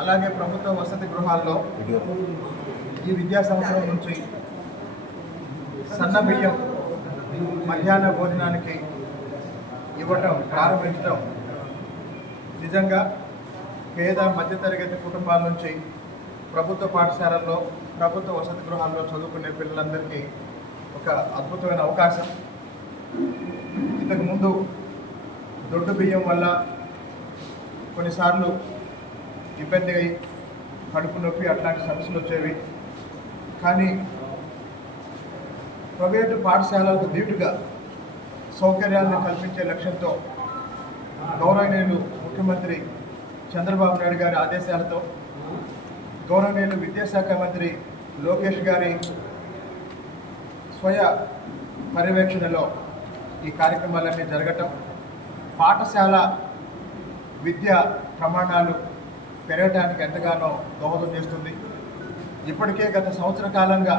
అలాగే ప్రభుత్వ వసతి గృహాల్లో ఈ విద్యా సంవత్సరం నుంచి సన్న బియ్యం మధ్యాహ్న భోజనానికి ఇవ్వటం ప్రారంభించడం నిజంగా పేద మధ్యతరగతి కుటుంబాల నుంచి ప్రభుత్వ పాఠశాలల్లో ప్రభుత్వ వసతి గృహాల్లో చదువుకునే పిల్లలందరికీ ఒక అద్భుతమైన అవకాశం. ఇంతకుముందు దొడ్డు బియ్యం వల్ల కొన్నిసార్లు ఇబ్బంది అయ్యి కడుపు నొప్పి అట్లాంటి సమస్యలు వచ్చేవి. కానీ ప్రైవేటు పాఠశాలలకు దీటుగా సౌకర్యాలను కల్పించే లక్ష్యంతో గౌరవనీయులు ముఖ్యమంత్రి చంద్రబాబు నాయుడు గారి ఆదేశాలతో గౌరవనీయులు విద్యాశాఖ మంత్రి లోకేష్ గారి స్వయ పర్యవేక్షణలో ఈ కార్యక్రమాలన్నీ జరగటం పాఠశాల విద్యా ప్రమాణాలు పెరగటానికి ఎంతగానో దోహదం చేస్తుంది. ఇప్పటికే గత సంవత్సర కాలంగా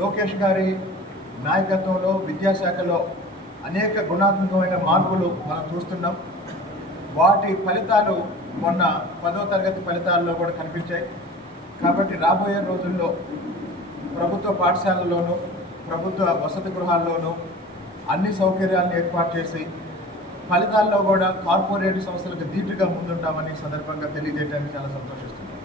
లోకేష్ గారి నాయకత్వంలో విద్యాశాఖలో అనేక గుణాత్మకమైన మార్పులు మనం చూస్తున్నాం. వాటి ఫలితాలు మొన్న 10వ తరగతి ఫలితాల్లో కూడా కనిపించాయి. కాబట్టి రాబోయే రోజుల్లో ప్రభుత్వ పాఠశాలల్లోనూ ప్రభుత్వ వసతి గృహాల్లోనూ అన్ని సౌకర్యాలను ఏర్పాటు చేసి ఫలితాల్లో కూడా కార్పొరేట్ సంస్థలకు ధీటుగా ముందుంటామని సందర్భంగా తెలియజేయడానికి చాలా సంతోషిస్తున్నాను.